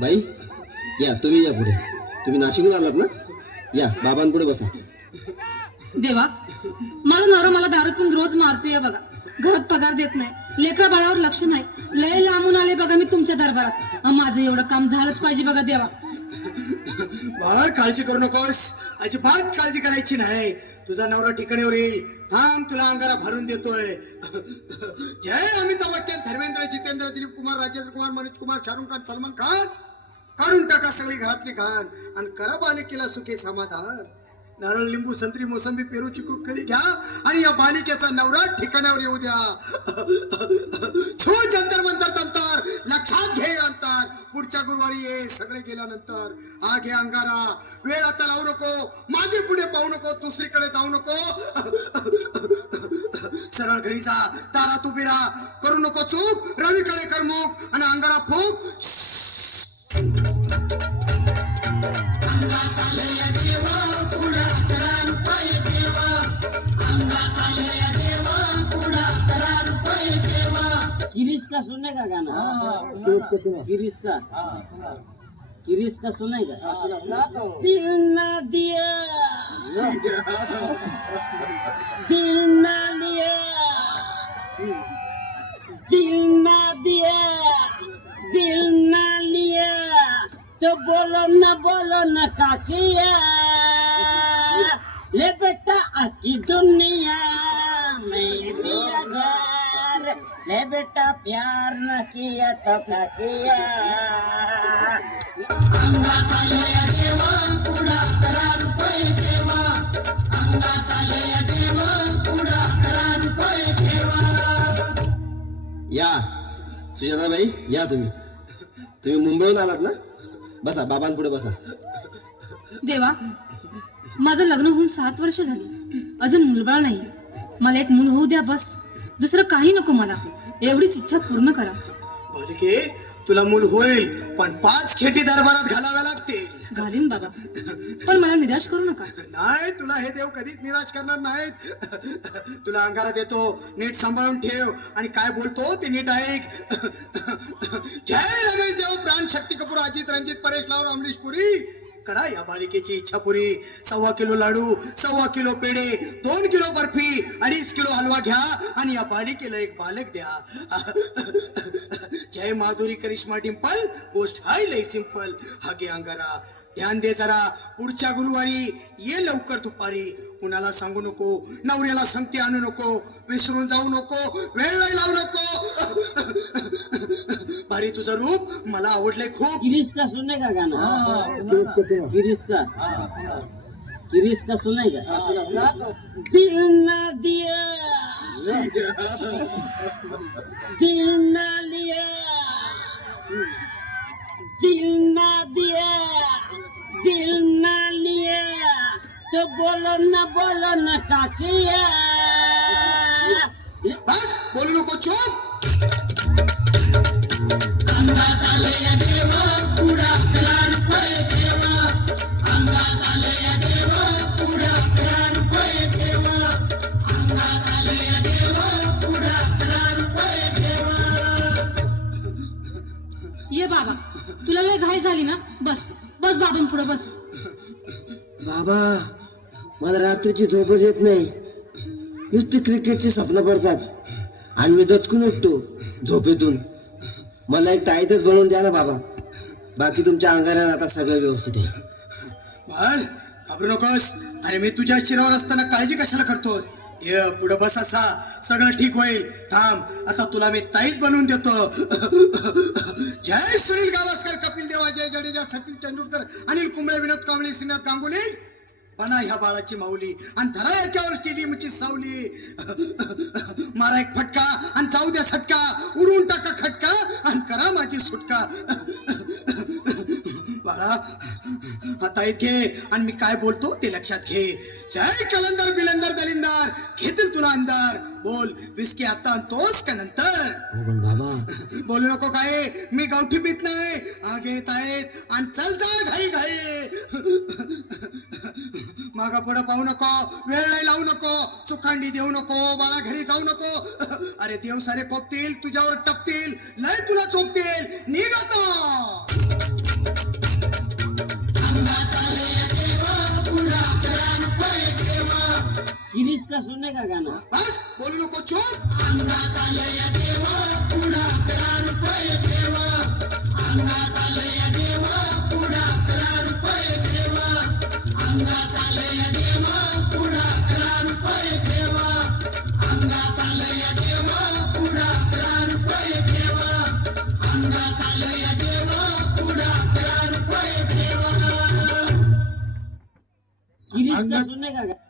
बाई या तुम्ही या पुढे. तुम्ही नाशिकहून आलात ना? या बाबांपुढे बसा. देवा, माझा नवरा मला दारू पिऊन रोज मारतोय बघा. घरात पगार देत नाही, लेकरा बाळावर लक्ष नाही. लय लांबून आले बघा मी तुमच्या दरबारात. माझं एवढं काम झालंच पाहिजे बघा देवा. बाळ काळजी करू नकोस, अजिबात काळजी करायची नाही. तुझा नवरा ठिकाणीवर येईल. थांब, तुला अंगारा भरून देतोय. जय अमिताभ बच्चन, धर्मेंद्र, जितेंद्र, दिलीप कुमार, राजेंद्र कुमार, मनोज कुमार, शाहरुख खान, सलमान खान. काढून टाका सगळी घरातली घाण आणि करा बालिकेला सुखे समाधान. नारळ, लिंबू, संत्री, मोसंबी, पेरू, चिकू, केळी घ्या आणि या बालिकेचा नवरा ठिकाणावर येऊ द्या. छो जंतर मंतर तंतर, लक्षात घे अंतर. पुढच्या गुरुवारी ये सगळे गेल्यानंतर. हा घे अंगारा. वेळ आता लावू नको, मागे पुढे पाहू नको, दुसरीकडे जाऊ नको. सरळ घरी जा, दारात उभी राहा. करू नको चूक, रवीकडे कर मुख आणि अंगारा फूक. गिरीश का सुनने का गाना? गिरीश का सुनेगा? दिल ना दिया, दिल ना लिया, दिल ना दिया, दिल ना लिया, तो बोलो ना का किया. ले बेटा आकी दुनिया में मेरा घर. ले बेटा प्यार न किया तो क्या किया. या सुजाताबाई, या तुम्ही मुंबईहून आलात ना? बसा, बाबांपुढे बसा. देवा, माझं लग्न होऊन 7 वर्ष झाली. अजून मुलबाळ नाही. मला एक मूल होऊ द्या बस. दुसरं काही नको मला. एवढीच इच्छा पूर्ण करा. बालिके, तुला मूल होईल, पण 5 खेटी दरबारात घालाव्या लागतील. घालीन बाबा, पण मला निराश करू नका. नाही, तुला हे देव कधीच निराश करणार नाहीत. तुला अंगारा देतो, नीट सांभाळून ठेव आणि काय बोलतो ते नीट ऐक. जय रमेश देव, प्राण, शक्ती कपूर, अजित, रंजित, परेश लावर, अमरीश पुरी. करा या बालिकेची इच्छा पुरी. 1.25 किलो लाडू, 1.25 किलो पेढे, 2 किलो बर्फी, 2.5 किलो हलवा घ्या आणि या बालिकेला एक बालक द्या. जय माधुरी, करिश्मा, डिंपल, गोष्ट हाय लय सिंपल. हा घे अंगारा, ध्यान दे जरा. पुढच्या गुरुवारी ये लवकर दुपारी. कुणाला सांगू नको, नवऱ्याला संगती आणू नको, विसरून जाऊ नको, वेळ नाही लावू नको. भारी तुझं रूप मला आवडलंय खूप. गिरीश का सुनने का गाना? गिरीश का सुनेगा? दिल ना दिया, दिल ना लिया, दिल ना दिया, दिल ना लिया, तो बोलो ना का किया. बस बोलू नको, चुप. ये बाबा, तुला लय घाई झाली ना? बस बस बाबांपुढे बस. बाबा, मला रात्रीची झोपच येत नाही. नुसती क्रिकेटची स्वप्न पडतात आणि मी दचकून उठतो झोपेतून. मला एक ताईतच बनवून द्या ना बाबा. बाकी तुमच्या अंगारात आता सगळं व्यवस्थित आहे. बाळ, घाबरू नकोस. अरे मी तुझ्या शिरावर असताना काळजी कशाला करतोस? ये पुढे बस, असा सगळं ठीक होईल. थांब, आता तुला मी ताईत बनवून देतो. जय सुनील गावस्कर, कपिल देव, अजय जडेजा, सतीश तेंडुलकर, अनिल कुंबळे, विनोद कांबळे, श्रीनाथ गांगुली. बना ह्या बाळाची माऊली आणि धरा याच्यावर स्टेडियमची सावली. मारा एक फटका आणि जाऊ द्या सटका. उडवून टाका खटका आणि करा माझी सुटका. बाळा हाताळीत घे आणि मी काय बोलतो ते लक्षात घे. जय कलंदर बिलंदर दलिंदर, घेतील तुला अंदर. बोल, विस्की आता आणतोस का नंतर? हो पण बाबा, बोलू नको काय, मी गावठी पीत नाही. आगे येत आहेत आणि चल जा घाई घाई. मागा पुढं पाहू नको, वेळ नाही लावू नको, चुकांडी देऊ नको, बाळा घरी जाऊ नको. अरे देव सारे कोपतील, तुझ्यावर टपतील, लय तुला चोपतील. निघ आता. गिरीश का सुनने का गाना. बस बोलू नको, चुप. गिरीश का सुनने का गाना.